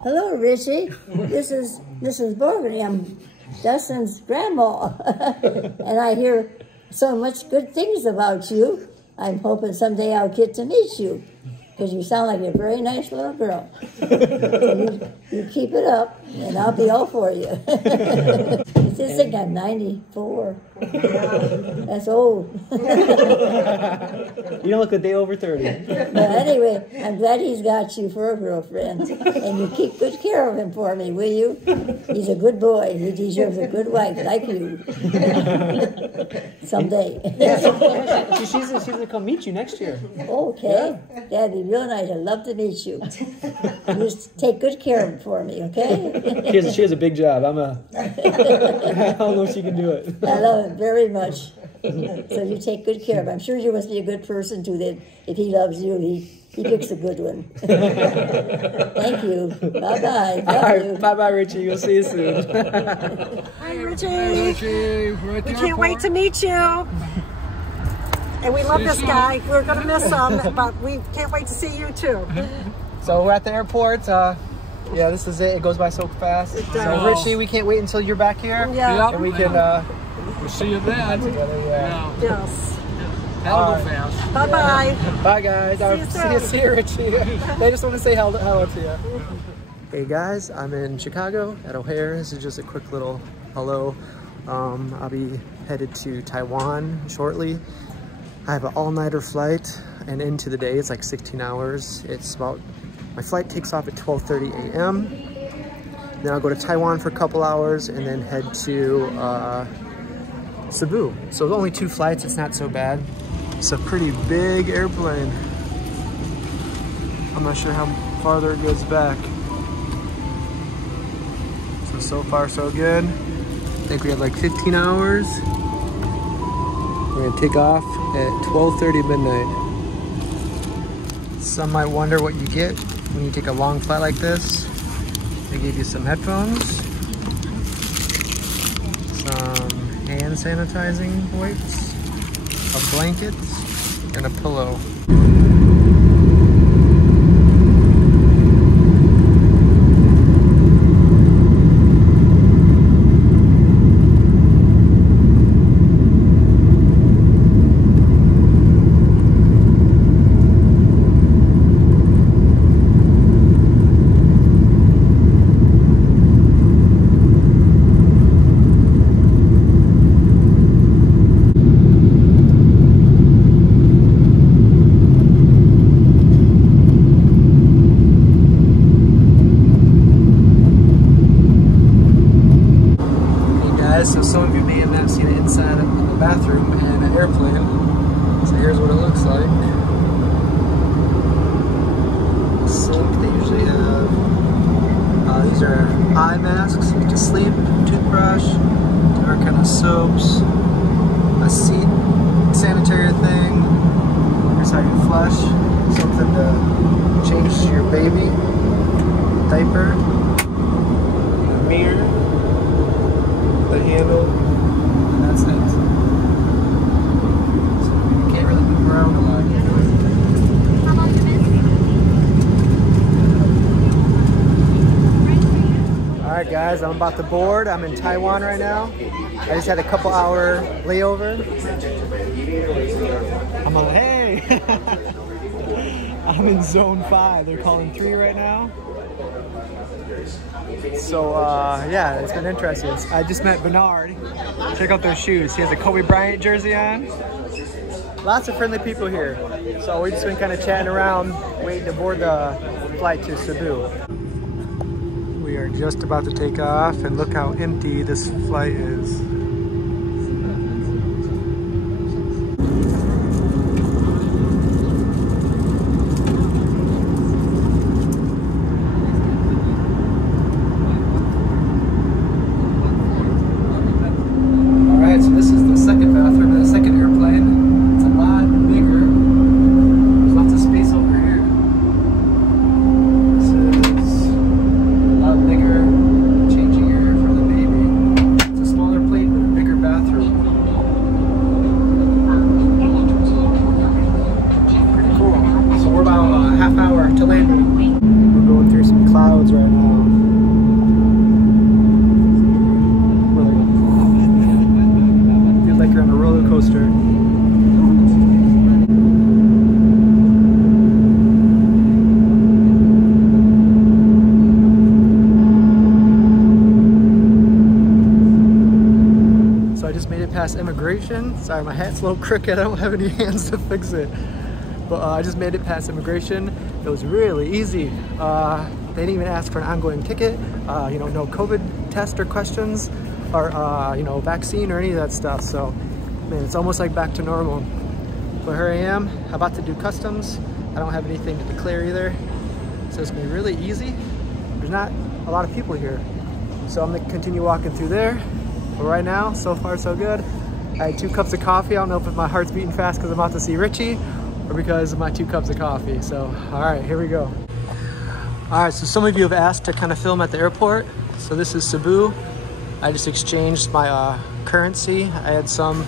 Hello, Richie. This is Mrs. Burgundy. I'm Dustin's grandma. And I hear so much good things about you. I'm hoping someday I'll get to meet you, because you sound like a very nice little girl. So you keep it up, and I'll be all for you. I think I'm 94. That's old. You don't look a day over 30. But anyway, I'm glad he's got you for a girlfriend. And you keep good care of him for me, will you? He's a good boy. He deserves a good wife like you. Someday. She's going to come meet you next year. Okay. That'd be real nice. I'd love to meet you. You just take good care of him for me, okay? She has a big job. I don't know if she can do it. I love him very much. So you take good care of him. I'm sure you must be a good person, too, that if he loves you, he picks a good one. Thank you. Bye-bye. All right. Bye-bye, Richie. We'll see you soon. Hi, Richie. We can't wait to meet you. And we love this guy. We're going to miss him, but we can't wait to see you, too. So we're at the airport. Yeah, this is it. It goes by so fast. So Richie, we can't wait until you're back here. Yeah. And we can we'll see you then. Together, yeah. Yes. That'll go fast. Bye-bye. Bye, guys. See you, Richie. They just want to say hello to you. Hey, guys. I'm in Chicago at O'Hare. This is just a quick little hello. I'll be headed to Taiwan shortly. I have an all-nighter flight and into the day. It's like 16 hours. My flight takes off at 12:30 a.m. Then I'll go to Taiwan for a couple hours and then head to Cebu. So it's only 2 flights, it's not so bad. It's a pretty big airplane. I'm not sure how farther it goes back. So far so good. I think we have like 15 hours. We're gonna take off at 12:30 midnight. Some might wonder what you get when you take a long flight like this. They give you some headphones, some hand sanitizing wipes, a blanket, and a pillow. So some of you may have not seen it inside of the bathroom in an airplane. So here's what it looks like. Sink, they usually have, these are eye masks to sleep, toothbrush, different kind of soaps, a seat sanitary thing. Here's how you flush, something to change your baby, diaper, a mirror, the handle, and that's it. So you can't really move around a lot. Alright guys, I'm about to board. I'm in Taiwan right now. I just had a couple hour layover. Hey! I'm in zone 5. They're calling 3 right now. So yeah, it's been interesting. I just met Bernard. Check out those shoes. He has a Kobe Bryant jersey on. Lots of friendly people here. So we've just been kind of chatting around, waiting to board the flight to Cebu. We are just about to take off, and look how empty this flight is. So this is the second bathroom in the second airplane. It's a lot bigger. There's lots of space over here. This is a lot bigger changing area for the baby. It's a smaller plate past immigration. Sorry, my hat's a little crooked. I don't have any hands to fix it. But I just made it past immigration. It was really easy. They didn't even ask for an ongoing ticket. You know, no COVID test or questions or, you know, vaccine or any of that stuff. So, man, it's almost like back to normal. But here I am, about to do customs. I don't have anything to declare either. So it's gonna be really easy. There's not a lot of people here. So I'm gonna continue walking through there. But right now, so far so good. I had 2 cups of coffee. I don't know if my heart's beating fast because I'm about to see Richie or because of my 2 cups of coffee. So, all right, here we go. All right, so some of you have asked to kind of film at the airport. So this is Cebu. I just exchanged my currency. I had some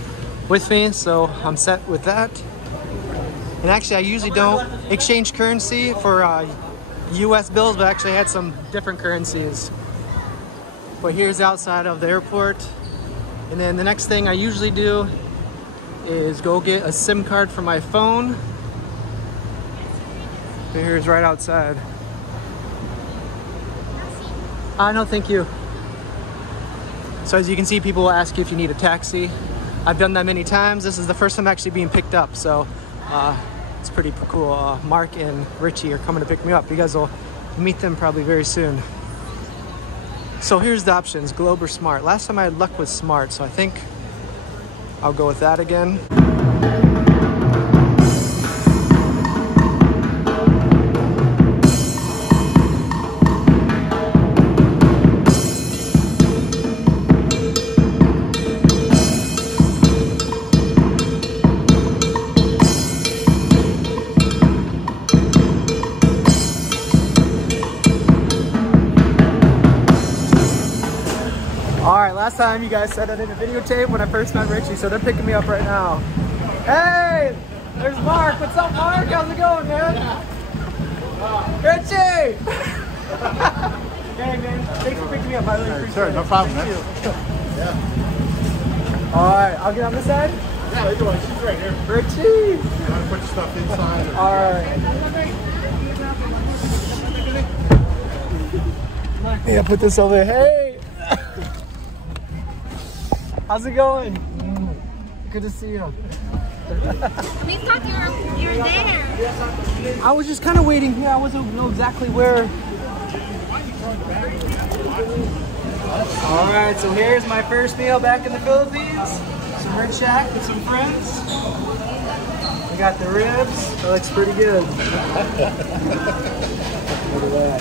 with me, so I'm set with that. And actually, I usually don't exchange currency for US bills, but actually I had some different currencies. But here's the outside of the airport. And then the next thing I usually do is go get a SIM card for my phone. Here's right outside. No, thank you. So as you can see, people will ask you if you need a taxi. I've done that many times. This is the first time actually being picked up, so it's pretty cool. Mark and Richie are coming to pick me up. You guys will meet them probably very soon. So here's the options, Globe or Smart. Last time I had luck with Smart, so I think I'll go with that again. Last time you guys said I did a videotape when I first met Richie, so they're picking me up right now. Hey, there's Mark. What's up, Mark? How's it going, man? Richie! Hey, man. Thanks for picking me up. I really appreciate it. Sure, no problem, Thank man. you. Yeah. All right, I'll get on this side. Yeah, leave it alone. She's right here. Richie! You want to put your stuff inside? Or... All right. Yeah, put this over there. Hey! How's it going? Good to see you. We thought you're there. I was just kind of waiting here. I wasn't know exactly where. All right, so here's my first meal back in the Philippines. Some Red Shack with some friends. We got the ribs. That looks pretty good. Look at that.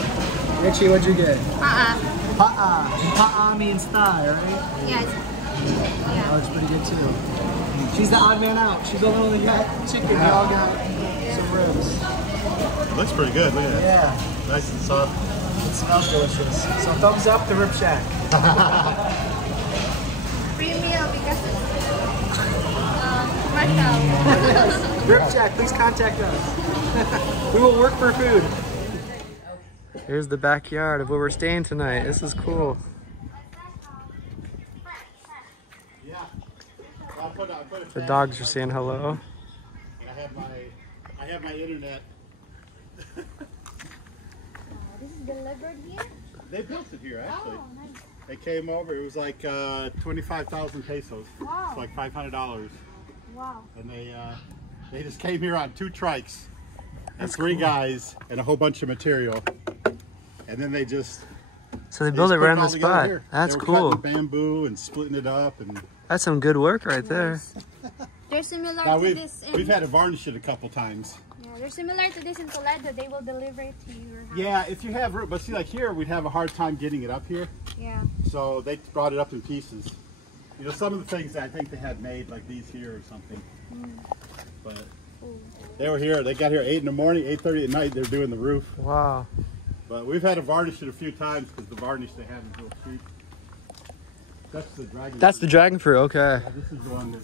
Richie, what'd you get? Pa'a. Pa'a means thigh, right? Yes. That looks pretty good too. She's the odd man out. She's the only one that got chicken. We all got some ribs. It looks pretty good. Look at that. Yeah. Nice and soft. It smells delicious. So thumbs up to Rib Shack. Free meal because it's Macau. Rib Shack, please contact us. We will work for food. Here's the backyard of where we're staying tonight. This is cool. The dogs are saying hello. I have my internet. This is delivered here? They built it here, actually. Oh, nice. They came over. It was like 25,000 pesos. Wow. It's like $500. Wow. And they just came here on 2 trikes and That's 3 cool. guys and a whole bunch of material. And then they just So they built it right on the all together spot. here. That's they were cool. cutting bamboo and splitting it up, and That's some good work right there. They're similar now to we've this in... we've had to varnish it a couple times. Yeah, they're similar to this in Toledo. They will deliver it to your house. Yeah, if you have room, but see, like here, we'd have a hard time getting it up here. Yeah. So they brought it up in pieces. You know, some of the things that I think they had made, like these here or something. But they were here. They got here 8 in the morning, 8:30 at night. They're doing the roof. Wow. But we've had to varnish it a few times because the varnish they have is real cheap. That's the dragon. That's the dragon fruit, okay. Yeah, this is the one that.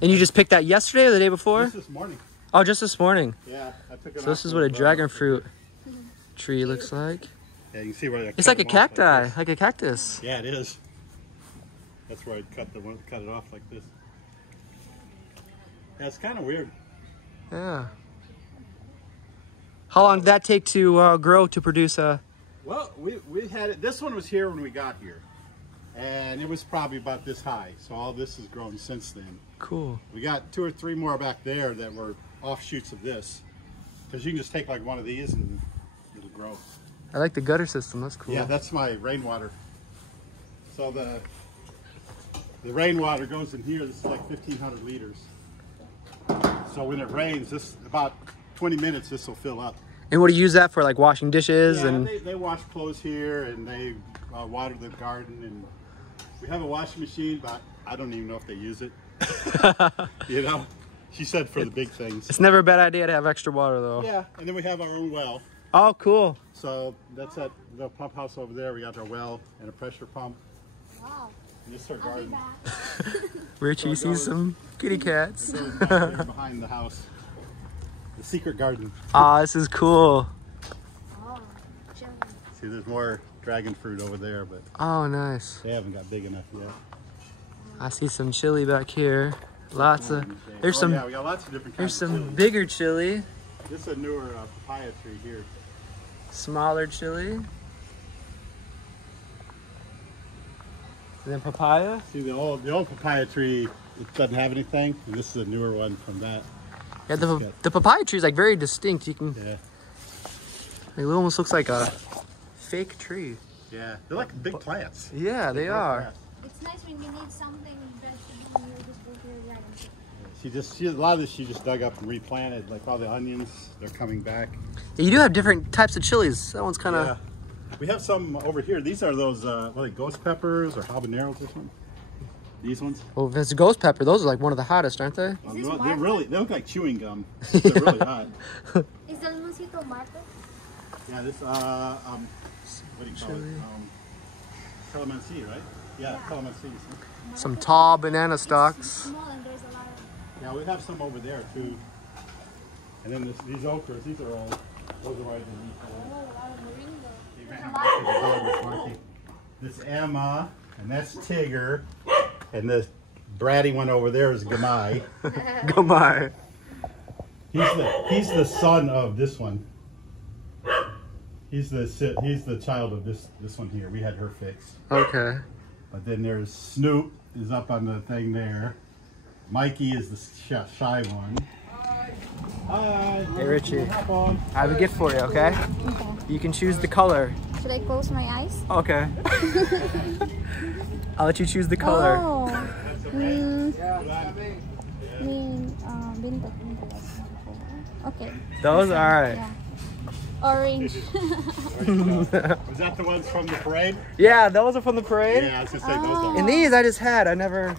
And you just picked that yesterday or the day before? Just this morning. Oh, just this morning. Yeah, I took it. So this is what a dragon fruit tree looks like. Yeah, you can see where I It's cut like a them off cacti, this. like a cactus. Yeah, it is. That's where I cut it off like this. Yeah, it's kind of weird. Yeah. How long did that take to grow to produce a... Well, we had it. This one was here when we got here. and it was probably about this high. So all this has grown since then. Cool. We got 2 or 3 more back there that were offshoots of this, because you can just take like one of these and it'll grow. I like the gutter system. That's cool. Yeah, that's my rainwater. So the rainwater goes in here. This is like 1,500 liters. So when it rains, this about 20 minutes, this will fill up. And what do you use that for, like washing dishes? Yeah, and they wash clothes here, and they water the garden. And we have a washing machine, but I don't even know if they use it. You know, she said for the big things. It's never a bad idea to have extra water, though. Yeah, and then we have our own well. Oh, cool. So that's at the pump house over there. We got our well and a pressure pump. Wow. And this is our garden. Richie sees some kitty cats. Back there behind the house. The secret garden. Ah, this is cool. Oh, chilly. See, there's more dragon fruit over there, but Oh, nice. they haven't got big enough yet. I see some chili back here. Lots of. There's some. Yeah, we got lots of different There's kinds of some chili. bigger chili. This is a newer papaya tree here. Smaller chili. And then papaya. See, the old papaya tree, it doesn't have anything, and this is a newer one from that. Yeah, the papaya tree is like very distinct. You can. Yeah. It almost looks like a fake tree. Yeah, they're like big plants. Yeah, they are. It's nice when you need something vegetable, you just go to your yard and A lot of this she just dug up and replanted, like all the onions, they're coming back. Yeah, you do have different types of chilies. That one's kind of. Yeah. We have some over here. These are those, like ghost peppers or habaneros or something. These ones. Well, if it's a ghost pepper, those are like one of the hottest, aren't they? They look like chewing gum. They're really hot. Is the mosquito market? Yeah, this, what do you call it? Calamansi, right? Yeah, calamansi. Some tall banana stalks. Small and there's a lot of... Yeah, we have some over there too. And then these okras, these are all, those are right underneath. This Emma, and that's Tigger, and this bratty one over there is Gamai. Gamai. He's the son of this one. He's the child of this one here. We had her fixed. Okay. But then there's Snoop is up on the thing there. Mikey is the shy one. Hi. Hey Richie, Hop on. I have a gift for you, okay? You can choose the color. Should I close my eyes? Okay. I'll let you choose the color. Oh. Okay. Those? Alright. Yeah. Orange. Was that the ones from the parade? Yeah, those are from the parade. Yeah, I was gonna say those are. And these I just had. I never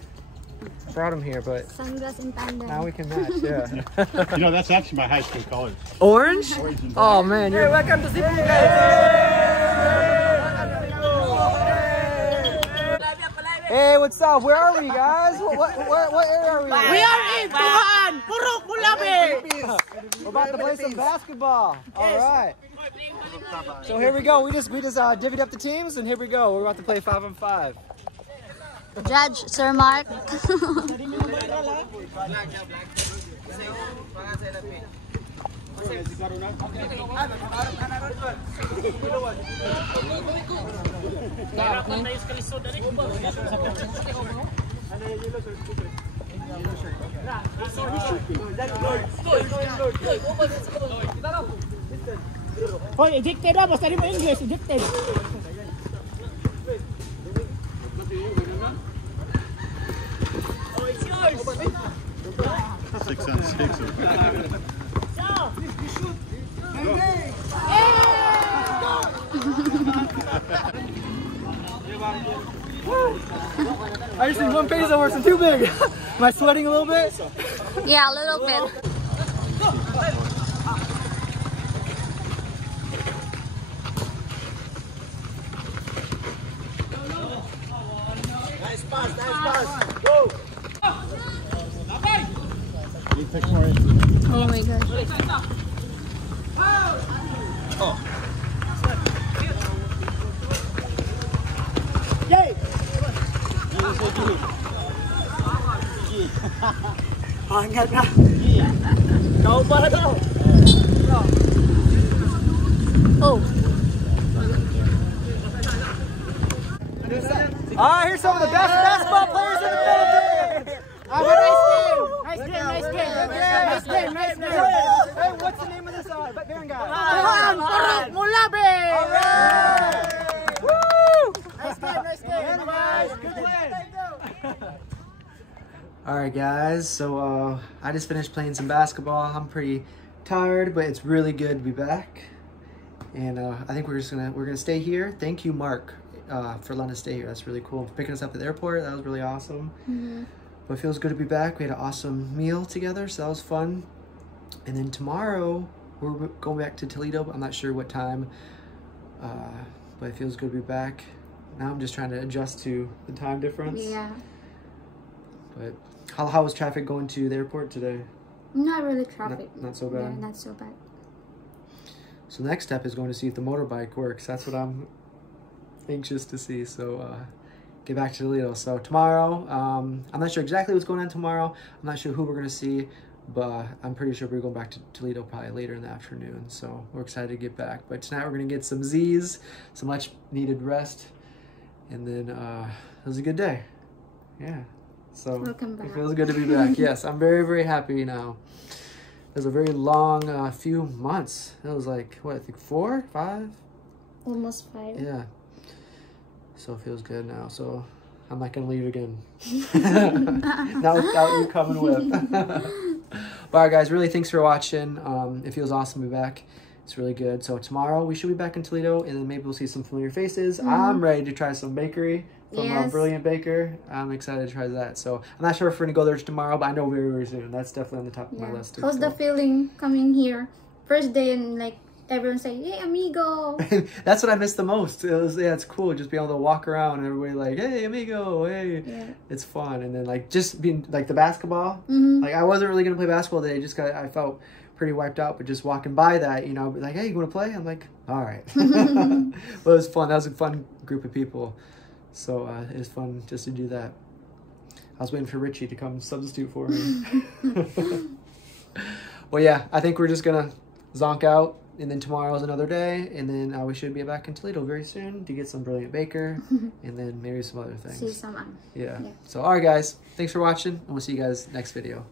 brought them here, but Sunglass and tandem. now we can match, yeah. You know, that's actually my high school colors. Orange? Orange and Oh man, you're welcome to see you Hey, what's up? Where are we, guys? What area are we in? We are in Tuhan, Purok Bulabi. We're about to play some basketball. All right. So here we go. We just divvied up the teams, and here we go. We're about to play 5-on-5. Judge, Sir Mark. Hoy, ejected na, basta rin mo English, ejected. 6 on 6. I just need one peso worse than too big. Am I sweating a little bit? Yeah, a little bit. Nice pass, go! Oh my gosh. Oh. Yay! Angkat na. Kau pa daw. Oh. Here's some of the best basketball players in the Philippines. Nice game. Hey, what's the name of this veteran guy? Mulabe! All right. Woo! Nice game. Guys, good play. All right, guys. So I just finished playing some basketball. I'm pretty tired, but it's really good to be back. And I think we're gonna stay here. Thank you, Mark, for letting us stay here. That's really cool. Picking us up at the airport. That was really awesome. But it feels good to be back. We had an awesome meal together, so that was fun. And then tomorrow, we're going back to Toledo. I'm not sure what time, but it feels good to be back. Now I'm just trying to adjust to the time difference. Yeah. But how was traffic going to the airport today? Not really traffic. Not so bad? Yeah, not so bad. So the next step is going to see if the motorbike works. That's what I'm anxious to see. So get back to Toledo. So tomorrow, I'm not sure exactly what's going on tomorrow. I'm not sure who we're going to see, but I'm pretty sure we're going back to Toledo probably later in the afternoon. So we're excited to get back. But tonight we're going to get some Z's, some much needed rest. And then it was a good day. Yeah. So Welcome back. It feels good to be back. Yes, I'm very, very happy now. It was a very long few months. It was like, what, I think 4, 5? Almost 5. Yeah. So it feels good now. So I'm not going to leave again. Not without you coming with. But all right, guys, really thanks for watching. It feels awesome to be back. It's really good. So tomorrow we should be back in Toledo, and then maybe we'll see some familiar faces. I'm ready to try some bakery from Brilliant Baker. I'm excited to try that. So I'm not sure if we're going to go there tomorrow, but I know very, very soon. That's definitely on the top of my list. How's the feeling coming here? First day and like everyone say, hey, amigo. That's what I missed the most. It's cool just being able to walk around and everybody like, hey, amigo, hey. Yeah. It's fun. And then like just being like the basketball. Like I wasn't really going to play basketball today. I felt pretty wiped out, but just walking by that, you know, like, hey, you want to play? I'm like, all right. Well, it was fun. That was a fun group of people. So it was fun just to do that. I was waiting for Richie to come substitute for me. Well, yeah, I think we're just going to zonk out, and then tomorrow's another day, and then we should be back in Toledo very soon to get some Brilliant Baker, and then maybe some other things. See some. Yeah. So, all right, guys, thanks for watching, and we'll see you guys next video.